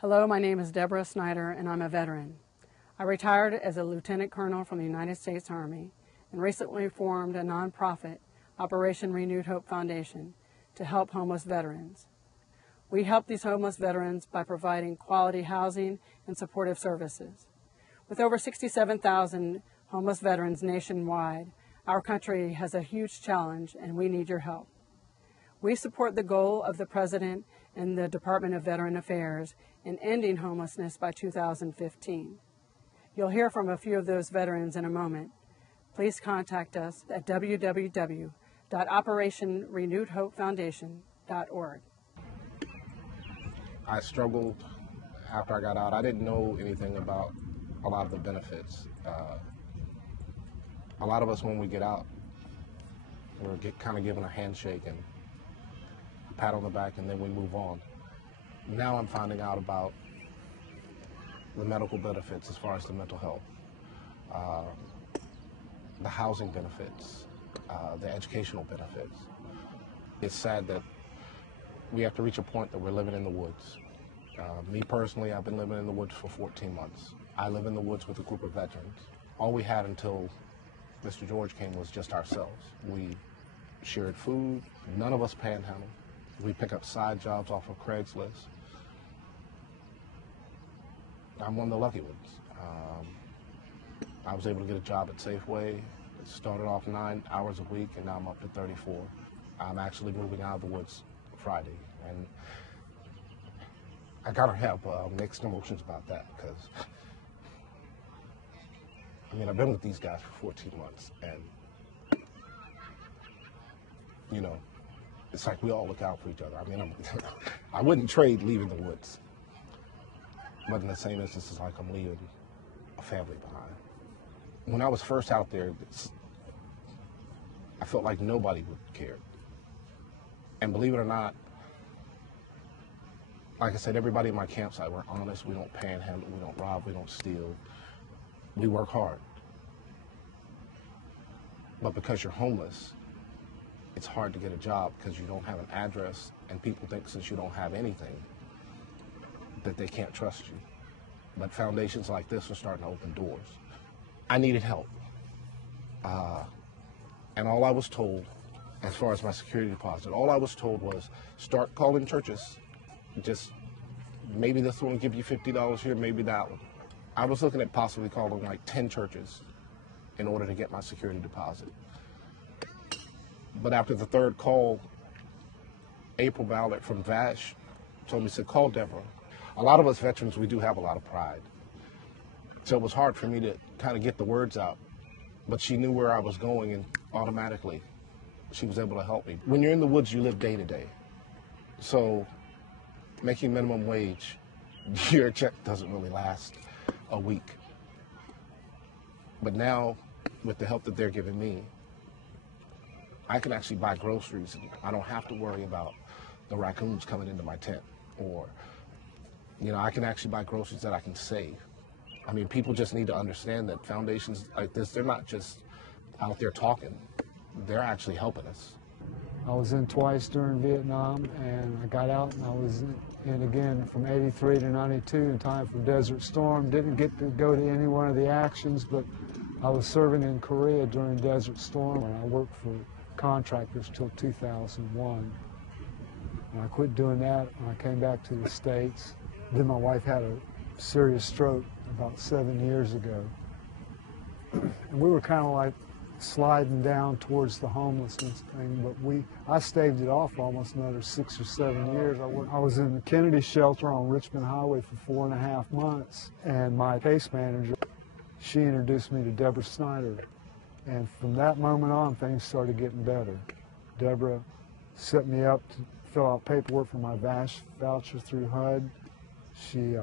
Hello, my name is Deborah Snyder, and I'm a veteran. I retired as a lieutenant colonel from the United States Army and recently formed a nonprofit, Operation Renewed Hope Foundation, to help homeless veterans. We help these homeless veterans by providing quality housing and supportive services. With over 67,000 homeless veterans nationwide, our country has a huge challenge and we need your help. We support the goal of the President and the Department of Veteran Affairs in ending homelessness by 2015. You'll hear from a few of those veterans in a moment. Please contact us at www.operationrenewedhopefoundation.org. I struggled after I got out. I didn't know anything about a lot of the benefits. A lot of us, when we get out, we're kind of given a handshake and a pat on the back, and then we move on. Now I'm finding out about the medical benefits as far as the mental health, the housing benefits, the educational benefits. It's sad that we have to reach a point that we're living in the woods. Me personally, I've been living in the woods for 14 months. I live in the woods with a group of veterans. All we had until Mr. George came was just ourselves. We shared food. None of us panhandled. We pick up side jobs off of Craigslist. I'm one of the lucky ones. I was able to get a job at Safeway. It started off 9 hours a week, and now I'm up to 34. I'm actually moving out of the woods Friday, and I gotta have mixed emotions about that, because I mean, I've been with these guys for 14 months, and you know, it's like we all look out for each other. I mean, I wouldn't trade leaving the woods, but in the same instance, it's like I'm leaving a family behind. When I was first out there, I felt like nobody would care. And believe it or not, like I said, everybody in my campsite, we're honest. We don't panhandle, we don't rob, we don't steal. We work hard. But because you're homeless, it's hard to get a job because you don't have an address, and people think since you don't have anything that they can't trust you. But foundations like this are starting to open doors. I needed help. And all I was told, as far as my security deposit, all I was told was start calling churches. Just maybe this one will give you $50 here, maybe that one. I was looking at possibly calling like 10 churches in order to get my security deposit. But after the third call, April Ballard from VASH told me, said, call Deborah. A lot of us veterans, we do have a lot of pride. So it was hard for me to kind of get the words out. But she knew where I was going, and automatically she was able to help me. When you're in the woods, you live day to day. So making minimum wage, your check doesn't really last a week. But now, with the help that they're giving me, I can actually buy groceries, and I don't have to worry about the raccoons coming into my tent. Or, you know, I can actually buy groceries that I can save. I mean, people just need to understand that foundations like this, they're not just out there talking. They're actually helping us. I was in twice during Vietnam, and I got out, and I was in again from 83 to 92 in time for Desert Storm. Didn't get to go to any one of the actions, but I was serving in Korea during Desert Storm, and I worked for contractors till 2001. And I quit doing that, and I came back to the States. Then my wife had a serious stroke about 7 years ago. And we were kind of like sliding down towards the homelessness thing, but I staved it off for almost another 6 or 7 years. I was in the Kennedy shelter on Richmond Highway for 4.5 months, and my case manager, she introduced me to Deborah Snyder. And from that moment on, things started getting better. Deborah set me up to fill out paperwork for my VASH voucher through HUD. She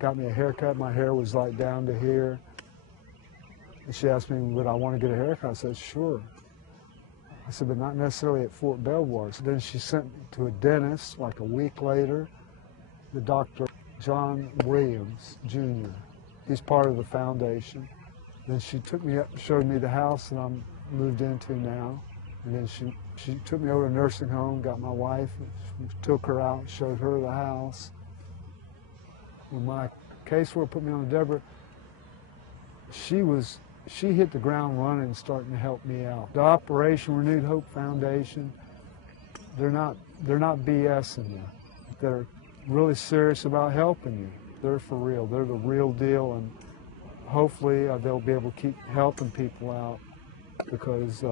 got me a haircut. My hair was like down to here. And she asked me, would I want to get a haircut? I said, sure. I said, but not necessarily at Fort Belvoir. So then she sent me to a dentist like a week later, the Dr. John Williams, Jr. He's part of the foundation. Then she took me up and showed me the house that I'm moved into now. And then she took me over to a nursing home, got my wife, took her out, showed her the house. when my caseworker put me on Deborah, she hit the ground running and starting to help me out. The Operation Renewed Hope Foundation, they're not BSing you. They're really serious about helping you. They're for real. They're the real deal, and hopefully they'll be able to keep helping people out, because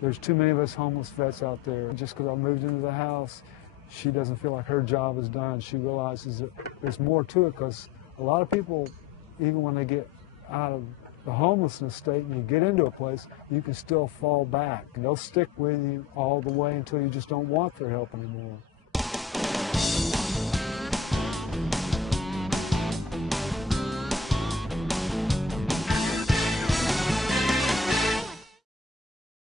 there's too many of us homeless vets out there. Just because I moved into the house, she doesn't feel like her job is done. She realizes that there's more to it, because a lot of people, even when they get out of the homelessness state and you get into a place, you can still fall back. And they'll stick with you all the way until you just don't want their help anymore.